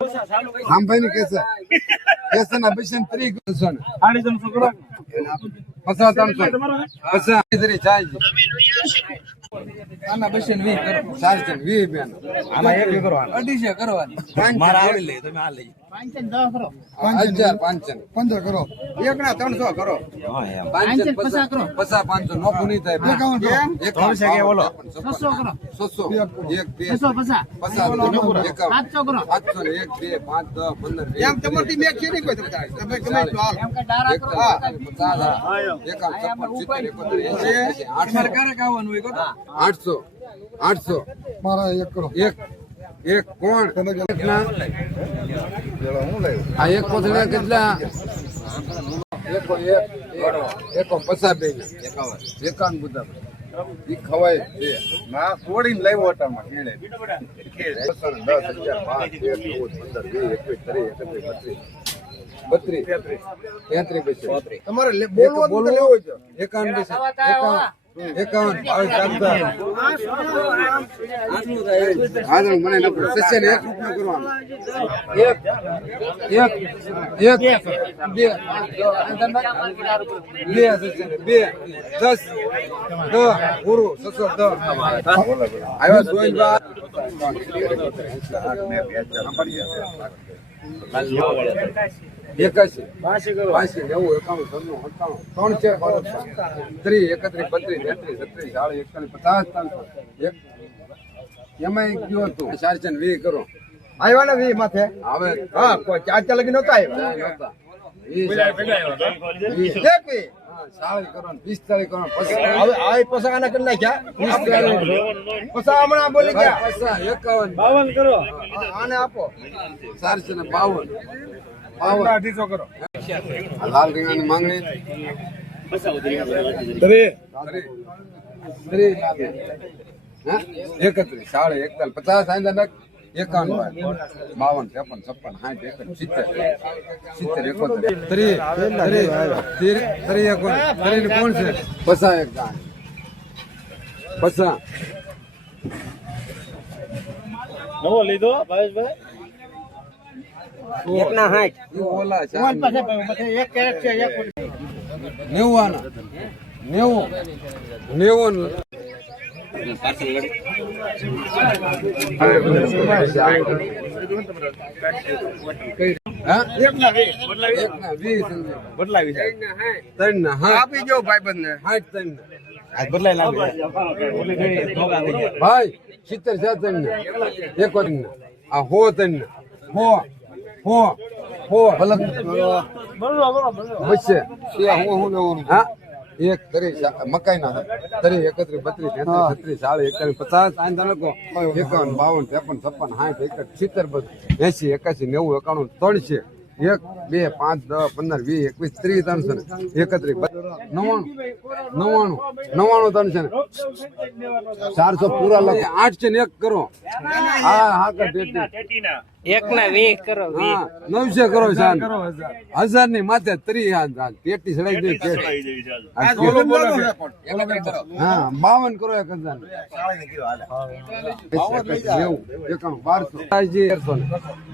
રામભાઈ ની કેસર કેસર ના બેસન 300 ને 350 કરો 50 300 ચાર્જ આના બેસન 20 કરો ચાર્જ 20 બેન આમાં એક કરો 250 કરવાની મારા આવી લે તમે આ લઈ 510 કરો 15 કરો એક ના 300 કરો 550 કરો 500 નો પુની થાય 51 કે બોલો 600 કરો 600 1 2 250 700 કરો 700 1 2 5 10 15 એમ તમારથી મેક છે નહીં કોઈ તમે ગમે તો હાલ એમ કે ડારા કરો 50 800 ક્યારે આવવાનું હોય કો 800 મારા એક કરો એક કોણ કેટલા આ એક કોથળા કેટલા એક 50 બે 51 બધા ઈ ખવાય છે ના થોડીને લાવ્યો ઓટામાં કેળે 10 11 12 33 32 તમારે બોલવું લેવો છે 51 મને સસ્ય ને 1 રૂપિયો કરવાનો બે 10 પૂરું 610 આવ્યો સોઈબા 81 82 90 એમાં કયો હતું 420 કરો આવ્યા ને 20 માથે હવે હા કોઈ 4 લગી નહોતા આવ્યા 40 કરો 45 કરો પછી હવે આ પૈસા આના કરી નાખ્યા 45 પૈસા હમણાં બોલી ગયા 51 કરો આને આપો 452 250 કરો લાલ રીંગણાની માંગણી 31 સાડે 41 50 51 52 કોણ છે પસા એક ગાન પસા નવો લીધો ભાવેશભાઈ એક ના 60 ઓલા છે એક કેરેટ છે એક 90 બદલાવી છે આપી જો ભાઈબંધ ને 60 બદલાઈ ભાઈ 70 ને એક આ હો તન હો ભલક બચશે હું હા એક તરી મકાઈ ના તરી 31 32 33 40 41 50 આંધા લખો 51 52 53 56 70 80 81 90 91 300 1 2 5 10 15 20 21 30 31 400 પૂરા લખો 8 છે ને 1 કરો હા એક ના 20 કરો 900 કરો 1000 ની માથે 30 પેટી સડાઈ દે હા 52 કરો 1000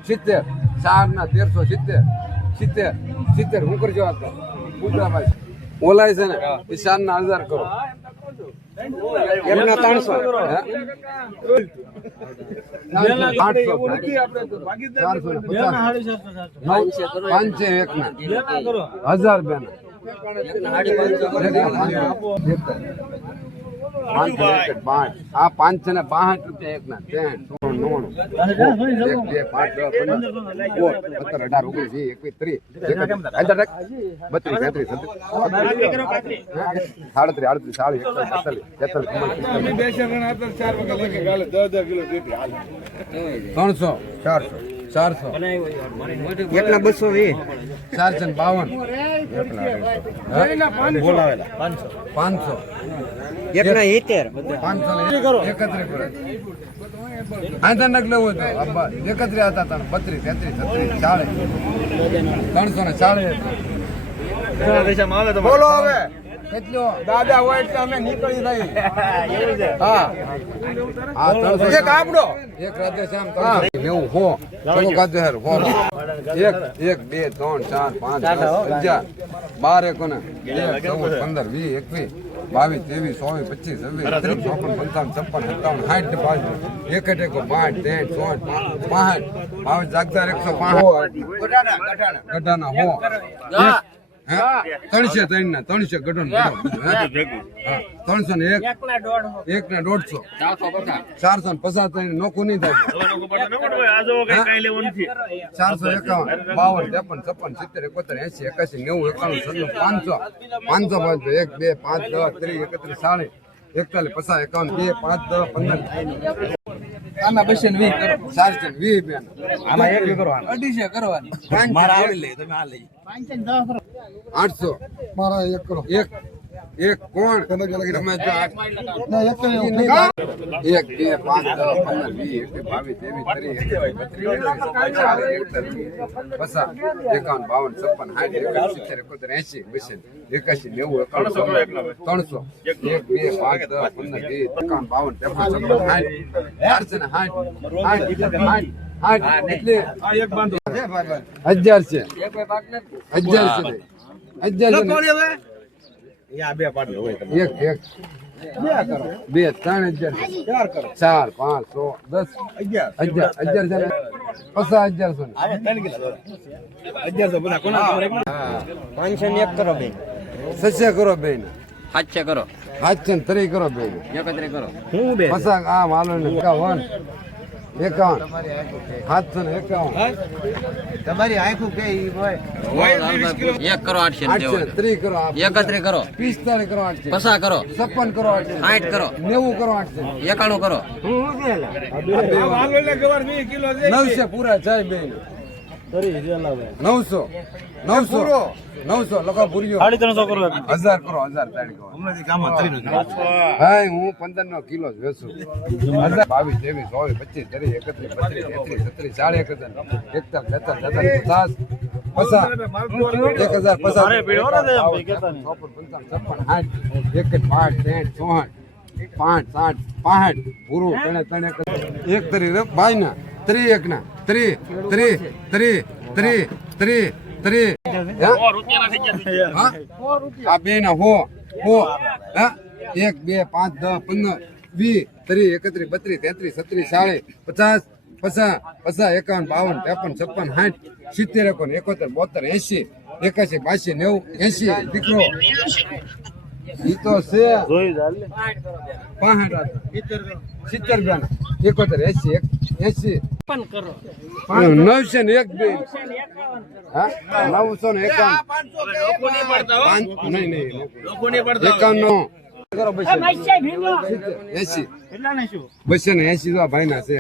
70 4 ના 1370 હું કરજો ઓલાય છે ને ઈશાન ના 1000 કરો એમના 300 1000 બેન 562 રૂપિયા એક ના 400 એકના 220 452 બોલાવેલા 500 એકના 70 500 કરો 31 કરો આંધા નક લેવો તો 31 હતા 32 33 40 340 પૈસા માં આવે તો બોલો હવે દાદા હોય એટલે અમે નીકળી રહી. હા એક આપડો એક રાધેશ્યામ 90 હો ચલો કાજે હેર હો 1 1 2 3 4 5 10 11 12 એકોને 14 15 20 21 22 23 24 25 26 27 58 56 57 58 61 62 જાગદાર 105 ગઢાના હો 303 ગઢો 301 1 ને 150 450 નોકું નહીં થાય 451 52 53 56 57 80 81 90 91 92 500 501 2 5 10 30 31 40 41 50 51 2 5 10 15 આના બસે 20 કરો 420 બેન આમાં એક કરો 250 કરવાની મારા આવી લે તમે આ લઈ 800 મારા એક કરો એક કોણ તમે જો તમે જો ના એક કરો 1 2 5 10 15 કરો બેન 700 કરો 703 કરો બેન 31 કરો હું બે પસા આ માલો ને 51 તમારી આંખું કે હોય 1 કરો 803 કરો 31 કરો 45 કરો 50 કરો 56 કરો 60 કરો 90 કરો 91 કરો હું કેલા 900 પૂરા જાય બેન 900 લખો પૂરીઓ 350 કરો 1000 કરો 1000 તાળી કરો હમણાંથી કામ કરી નો હા હું 15 નો કિલો જ વેચું 22 23 24 25 30 31 પૂરું એક તરી ભાઈ ના 31 ના 3 આ બે ના હો 1 2 5 10 15 20 31 32 33 37 40 50 51 52 53 56 57 60 71 72 81 ઈ તો છે 65 70 80 901 બે હા 951 નહીં લોકો નહીં પડતા 51 કરો 80 એટલા ને શું 280 તો ભાઈ ના છે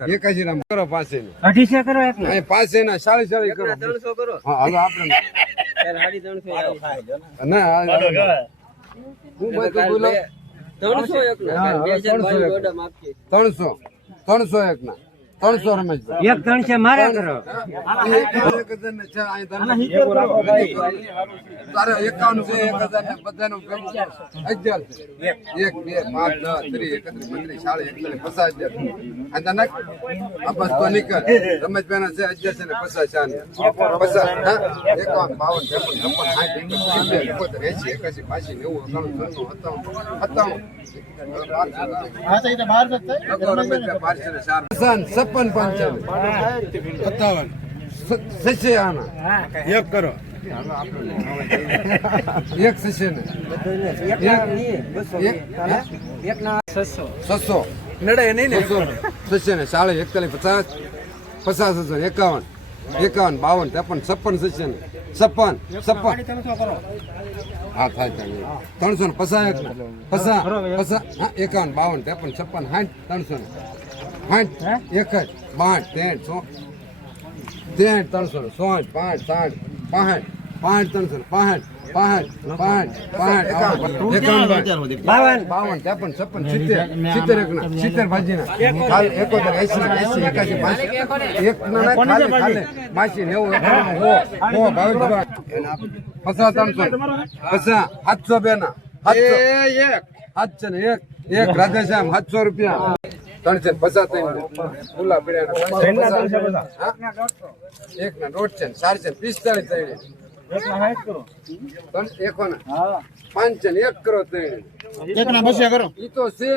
81 રામ કરો પાસે 280 કરો એક ના પાસે ના 40 કરો 300 કરો હા હાલો આપણે 350 ના હું બોલો 301 ના 2022 માફી 301 ના 300 રમેશ એક 300 મારે કરો તારે 51 છે 1000 ને બધાનું 1000 1 2 5 10 31 32 40 41 50 આ તનક આ બસ તો નીકળ રમેશ બેન છે 1000 છે ને 50 હા 51 52 53 54 એક કરો એક સશે ને 600 નડે નહીં ને સશે ને 40 41 50 51 52 53 સશે ને 56 હા થાય 350 51 52 53 56 60 300 61 62 300 5 300 65 300 65 પાંચ પાંચ પાંચ 51 52 53 56 70 70 ભાજીના હાલ 71 80 81 82 એક ના ખાલી ખાલી 82 90 51 700 બે ના 700 એક રાધેશ્યામ 700 રૂપિયા 350 ફૂલા પીડ્યા એક ના દોઢ છે 445 પાંચ એક કરો ઈ તો છે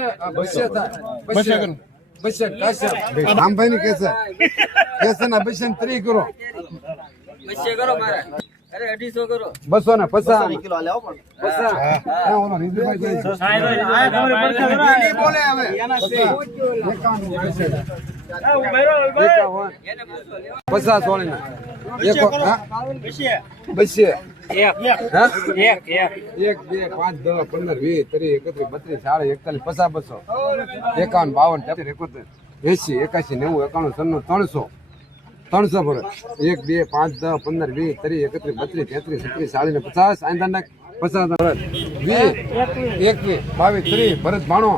રામભાઈ ની કેસે ના બસે 3 કરો 200 ને 300 ભરે 1 2 5 10 15 20 30 31 32 33 40 50 50 ભરત 20 21 22 30 ભરત ભાણો